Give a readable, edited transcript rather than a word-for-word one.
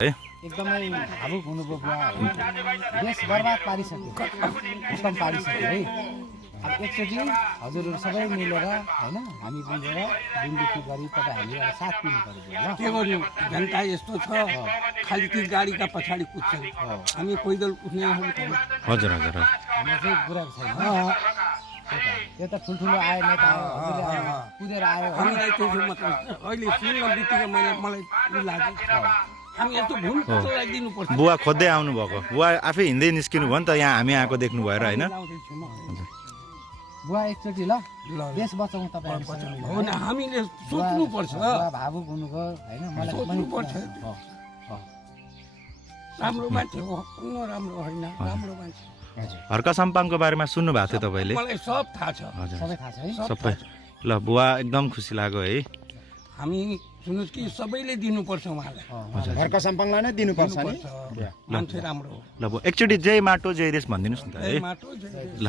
है एकदमै भावुक हुनुभयो बुवा देश बर्बाद पारिसक्यो खतम पारिसक्यो है अब एकचोटि हजुरहरू सबै मिलेर होइन हामी मिलेर दिनदेखि गरी तपाईँहरूले एउटा साथ दिनु पर्यो बुवा ल के गर्नु जनता यस्तो छ खालि ती गाडीका पछाडि कुद्छन् हामी पैदल कुद्ने हजुर हजुर हाम्रो चाहिँ बुढाको छैन त्यो त ठुल्ठुलो आयो नेता आयो हजुरले कुदेर आयो हामीलाई त्यो मतलब अहिले सुन्न बित्तिकै मलाई उ लाग्यो हामी यस्तो भुल दिनु पर्छ बुवा खोज्दै आउनु भएको बुवा आफै हिँड्दै निस्किनु भयो नि त यहाँ हामी आएको देख्नु भएर होइन बुवा एकचोटि ल देश बचाउँ तपाईँहरू हो न हामीले सोच्नु पर्छ भावुक हुनुभयो होइन मलाई सोच्नु पर्छ हो, हो। राम्रो मान्छे हो राम्रो होइन राम्रो मान्छे हजुर हर्का सम्पाङको बारेमा सुन्नु भएको थियो तपाईँले मलाई सब थाहा छ हजुर सबै थाहा छ है सबै ल बुवा एकदम खुसी लाग्यो है हामी सुन्नुहोस् कि सबैले दिनुपर्छ उहाँलाई घरका सम्पङ्गलाई नै दिनुपर्छ नि मान्छे राम्रो हो ल बुवा एकचोटि जय माटो जय देश भनिदिनुहोस् न त है माटो ल